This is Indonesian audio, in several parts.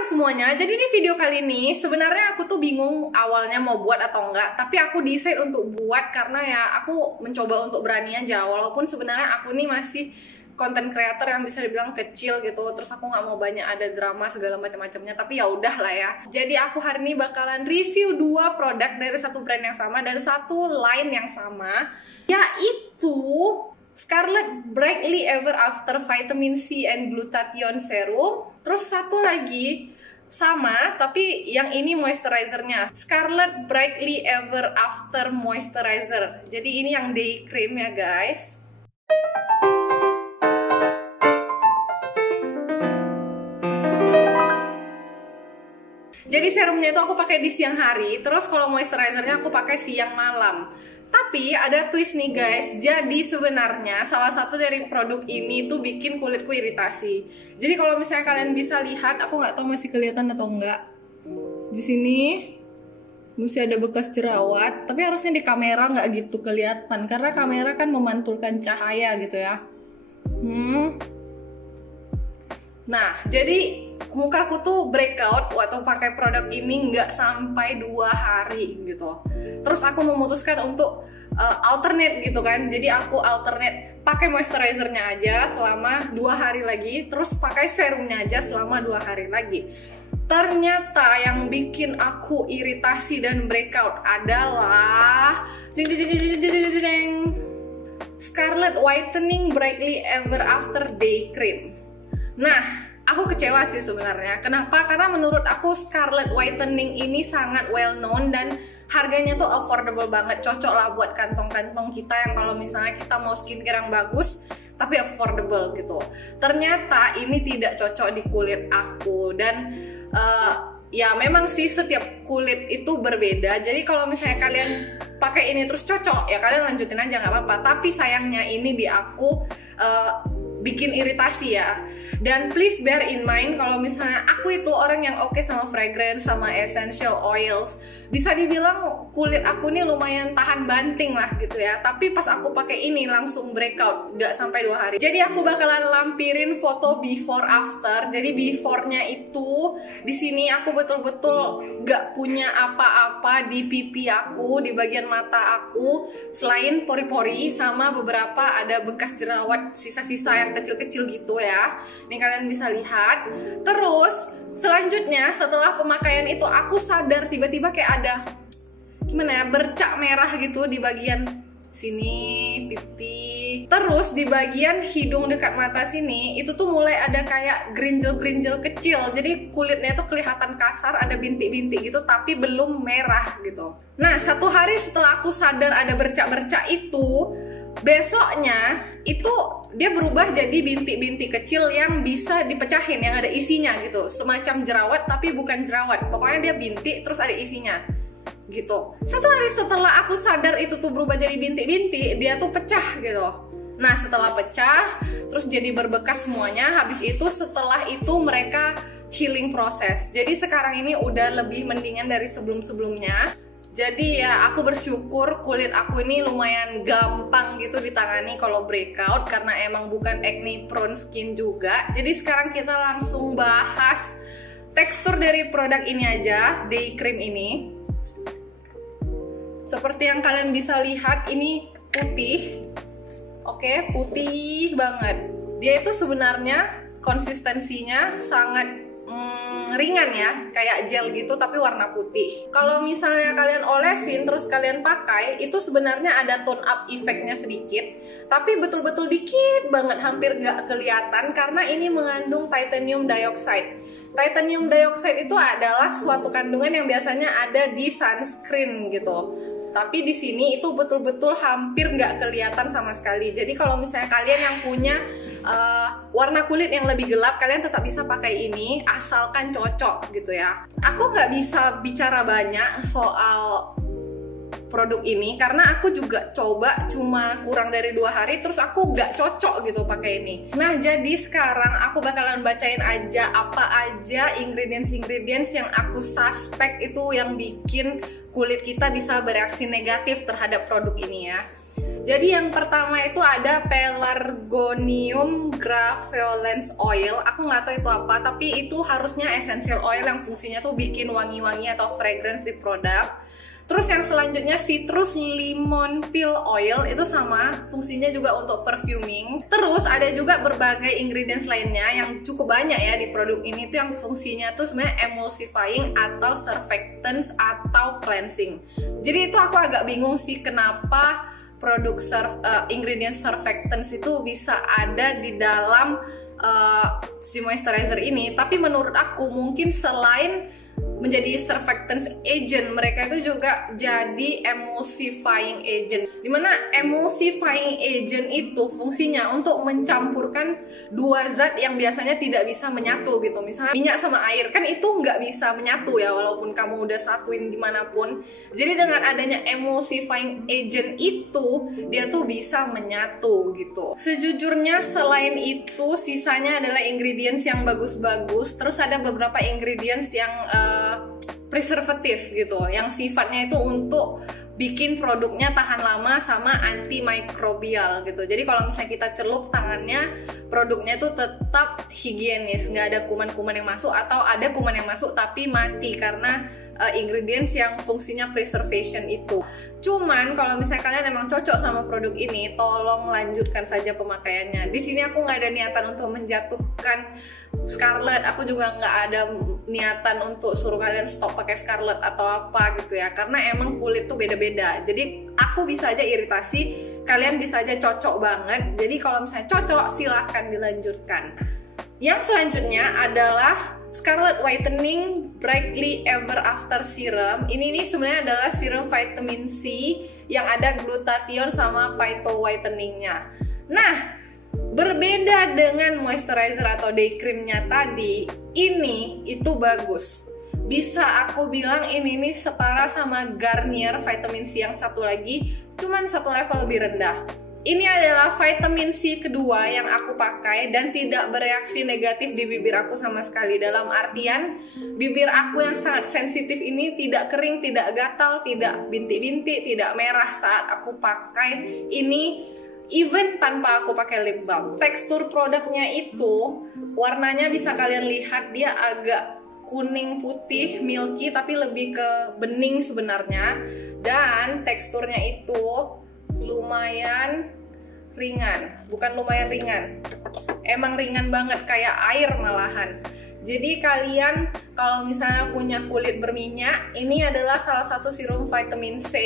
teman-teman semuanya, jadi di video kali ini sebenarnya aku tuh bingung awalnya mau buat atau enggak, tapi aku decide untuk buat karena ya aku mencoba untuk berani aja, walaupun sebenarnya aku nih masih content creator yang bisa dibilang kecil gitu, terus aku nggak mau banyak ada drama segala macam-macamnya, tapi ya udah lah ya. Jadi aku hari ini bakalan review 2 produk dari satu brand yang sama dan satu line yang sama, yaitu Scarlett Brightly Ever After Vitamin C and Glutathione Serum. Terus satu lagi sama, tapi yang ini moisturizernya, Scarlett Brightly Ever After Moisturizer. Jadi ini yang day cream ya guys. Jadi serumnya itu aku pakai di siang hari, terus kalau moisturizernya aku pakai siang malam. Tapi ada twist nih guys, jadi sebenarnya salah satu dari produk ini tuh bikin kulitku iritasi. Jadi kalau misalnya kalian bisa lihat, aku nggak tahu masih kelihatan atau enggak. Di sini masih ada bekas jerawat, tapi harusnya di kamera nggak gitu kelihatan, karena kamera kan memantulkan cahaya gitu ya. Nah, jadi mukaku tuh breakout waktu pakai produk ini nggak sampai 2 hari gitu. Terus aku memutuskan untuk alternate gitu kan. Jadi aku alternate pakai moisturizernya aja selama 2 hari lagi, terus pakai serumnya aja selama 2 hari lagi. Ternyata yang bikin aku iritasi dan breakout adalah Scarlett Whitening Brightly Ever After Day Cream. Nah, aku kecewa sih sebenarnya. Kenapa? Karena menurut aku Scarlett Whitening ini sangat well known dan harganya tuh affordable banget. Cocok lah buat kantong-kantong kita yang kalau misalnya kita mau skincare yang bagus tapi affordable gitu. Ternyata ini tidak cocok di kulit aku dan ya memang sih setiap kulit itu berbeda. Jadi kalau misalnya kalian pakai ini terus cocok, ya kalian lanjutin aja nggak apa-apa. Tapi sayangnya ini di aku bikin iritasi ya. Dan please bear in mind kalau misalnya aku itu orang yang oke sama fragrance, sama essential oils. Bisa dibilang kulit aku nih lumayan tahan banting lah gitu ya. Tapi pas aku pakai ini langsung breakout, gak sampai 2 hari. Jadi aku bakalan lampirin foto before after. Jadi before-nya itu di sini aku betul-betul gak punya apa-apa di pipi aku, di bagian mata aku, selain pori-pori sama beberapa ada bekas jerawat, sisa-sisa yang kecil-kecil gitu ya. Nih kalian bisa lihat. Terus selanjutnya setelah pemakaian itu aku sadar tiba-tiba kayak ada gimana ya, bercak merah gitu di bagian sini pipi. Terus di bagian hidung dekat mata sini itu tuh mulai ada kayak gerinjel-gerinjel kecil. Jadi kulitnya tuh kelihatan kasar, ada bintik-bintik gitu tapi belum merah gitu. Nah, 1 hari setelah aku sadar ada bercak-bercak itu, besoknya itu dia berubah jadi bintik-bintik kecil yang bisa dipecahin, yang ada isinya gitu. Semacam jerawat tapi bukan jerawat. Pokoknya dia bintik terus ada isinya gitu. 1 hari setelah aku sadar itu tuh berubah jadi bintik-bintik, dia tuh pecah gitu. Nah, setelah pecah terus jadi berbekas semuanya. Habis itu setelah itu mereka healing proses. Jadi sekarang ini udah lebih mendingan dari sebelum-sebelumnya. Jadi ya aku bersyukur kulit aku ini lumayan gampang gitu ditangani kalau breakout, karena emang bukan acne prone skin juga. Jadi sekarang kita langsung bahas tekstur dari produk ini aja, day cream ini. Seperti yang kalian bisa lihat ini putih. Oke, putih banget. Dia itu sebenarnya konsistensinya sangat ringan ya, kayak gel gitu tapi warna putih. Kalau misalnya kalian olesin terus kalian pakai, itu sebenarnya ada tone up efeknya sedikit, tapi betul-betul dikit banget, hampir nggak kelihatan karena ini mengandung titanium dioxide. Titanium dioxide itu adalah suatu kandungan yang biasanya ada di sunscreen gitu. Tapi di sini itu betul-betul hampir nggak kelihatan sama sekali. Jadi kalau misalnya kalian yang punya warna kulit yang lebih gelap, kalian tetap bisa pakai ini asalkan cocok gitu ya. Aku nggak bisa bicara banyak soal produk ini karena aku juga coba cuma kurang dari 2 hari terus aku nggak cocok gitu pakai ini. Nah, jadi sekarang aku bakalan bacain aja apa aja ingredients yang aku suspek itu yang bikin kulit kita bisa bereaksi negatif terhadap produk ini ya. Jadi yang pertama itu ada Pelargonium graveolens oil. Aku nggak tahu itu apa, tapi itu harusnya essential oil yang fungsinya tuh bikin wangi-wangi atau fragrance di produk. Terus yang selanjutnya citrus lemon peel oil, itu sama, fungsinya juga untuk perfuming. Terus ada juga berbagai ingredients lainnya yang cukup banyak ya di produk ini tuh yang fungsinya tuh sebenarnya emulsifying atau surfactants atau cleansing. Jadi itu aku agak bingung sih kenapa produk ingredient surfactants itu bisa ada di dalam si moisturizer ini. Tapi menurut aku mungkin selain menjadi surfactants agent, mereka itu juga jadi emulsifying agent. Dimana emulsifying agent itu fungsinya untuk mencampurkan dua zat yang biasanya tidak bisa menyatu gitu. Misalnya minyak sama air, kan itu nggak bisa menyatu ya walaupun kamu udah satuin dimanapun. Jadi dengan adanya emulsifying agent itu, dia tuh bisa menyatu gitu. Sejujurnya selain itu, sisanya adalah ingredients yang bagus-bagus. Terus ada beberapa ingredients yang preservatif gitu, yang sifatnya itu untuk bikin produknya tahan lama sama antimikrobial gitu. Jadi kalau misalnya kita celup tangannya, produknya itu tetap higienis, nggak ada kuman-kuman yang masuk, atau ada kuman yang masuk tapi mati karena ingredients yang fungsinya preservation itu. Cuman kalau misalnya kalian emang cocok sama produk ini, tolong lanjutkan saja pemakaiannya. Di sini aku nggak ada niatan untuk menjatuhkan Scarlett, aku juga nggak ada niatan untuk suruh kalian stop pakai Scarlett atau apa gitu ya, karena emang kulit tuh beda-beda. Jadi aku bisa aja iritasi, kalian bisa aja cocok banget. Jadi kalau misalnya cocok, silahkan dilanjutkan. Yang selanjutnya adalah Scarlett Whitening Brightly Ever After Serum. Ini sebenarnya adalah serum vitamin C yang ada glutathione sama phyto whiteningnya. Nah, berbeda dengan moisturizer atau day creamnya tadi, ini itu bagus. Bisa aku bilang ini nih setara sama Garnier vitamin C yang satu lagi, cuman satu level lebih rendah. Ini adalah vitamin C kedua yang aku pakai dan tidak bereaksi negatif di bibir aku sama sekali. Dalam artian, bibir aku yang sangat sensitif ini tidak kering, tidak gatal, tidak bintik-bintik, tidak merah saat aku pakai ini, even tanpa aku pakai lip balm. Tekstur produknya itu, warnanya bisa kalian lihat dia agak kuning putih, milky, tapi lebih ke bening sebenarnya. Dan teksturnya itu lumayan ringan, bukan lumayan ringan, emang ringan banget kayak air malahan. Jadi kalian kalau misalnya punya kulit berminyak, ini adalah salah satu serum vitamin C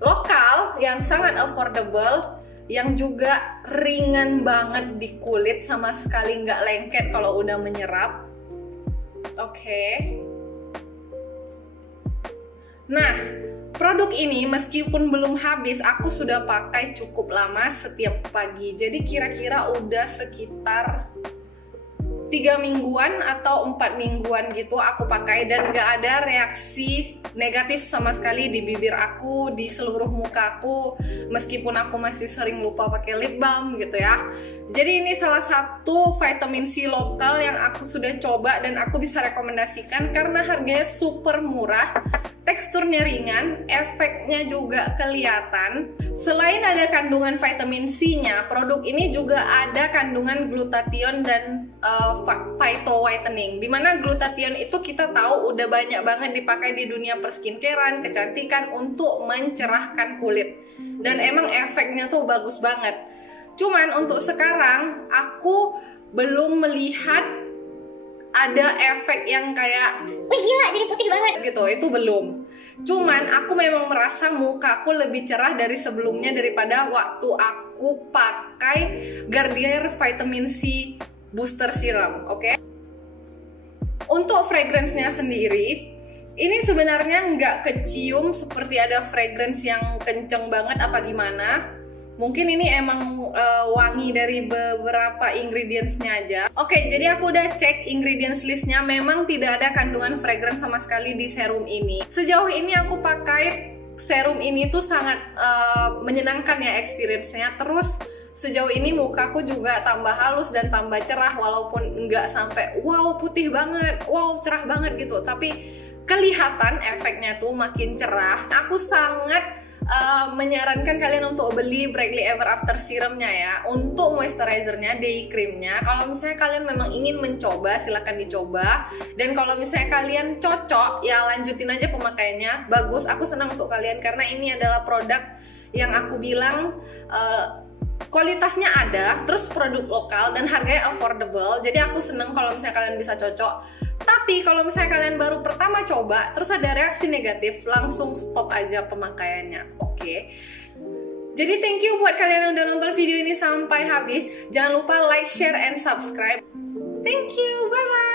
lokal yang sangat affordable, yang juga ringan banget di kulit, sama sekali nggak lengket kalau udah menyerap. Oke. Nah, produk ini meskipun belum habis, aku sudah pakai cukup lama setiap pagi. Jadi kira-kira udah sekitar 3 mingguan atau 4 mingguan gitu aku pakai, dan gak ada reaksi negatif sama sekali di bibir aku, di seluruh muka aku, meskipun aku masih sering lupa pakai lip balm gitu ya. Jadi ini salah satu vitamin C lokal yang aku sudah coba dan aku bisa rekomendasikan karena harganya super murah, teksturnya ringan, efeknya juga kelihatan. Selain ada kandungan vitamin C-nya, produk ini juga ada kandungan glutathione dan phyto whitening. Dimana glutathione itu kita tahu udah banyak banget dipakai di dunia perskincarean, kecantikan untuk mencerahkan kulit. Dan emang efeknya tuh bagus banget. Cuman untuk sekarang aku belum melihat ada efek yang kayak wih gila jadi putih banget gitu, itu belum. Cuman aku memang merasa mukaku lebih cerah dari sebelumnya daripada waktu aku pakai Garnier Vitamin C Booster Serum, oke? Untuk fragrance-nya sendiri, ini sebenarnya nggak kecium seperti ada fragrance yang kenceng banget apa gimana. Mungkin ini emang wangi dari beberapa ingredients-nya aja. Oke, jadi aku udah cek ingredients list-nya. Memang tidak ada kandungan fragrance sama sekali di serum ini. Sejauh ini aku pakai serum ini tuh sangat menyenangkan ya experience-nya. Terus sejauh ini mukaku juga tambah halus dan tambah cerah, walaupun nggak sampai wow putih banget, wow cerah banget gitu. Tapi kelihatan efeknya tuh makin cerah. Aku sangat menyarankan kalian untuk beli Brightly Ever After serumnya ya, untuk moisturizernya, day creamnya. Kalau misalnya kalian memang ingin mencoba, silahkan dicoba. Dan kalau misalnya kalian cocok, ya lanjutin aja pemakaiannya. Bagus, aku senang untuk kalian karena ini adalah produk yang aku bilang kualitasnya ada, terus produk lokal dan harganya affordable. Jadi aku seneng kalau misalnya kalian bisa cocok. Tapi kalau misalnya kalian baru pertama coba, terus ada reaksi negatif, langsung stop aja pemakaiannya, oke? Jadi thank you buat kalian yang udah nonton video ini sampai habis. Jangan lupa like, share, and subscribe. Thank you, bye-bye!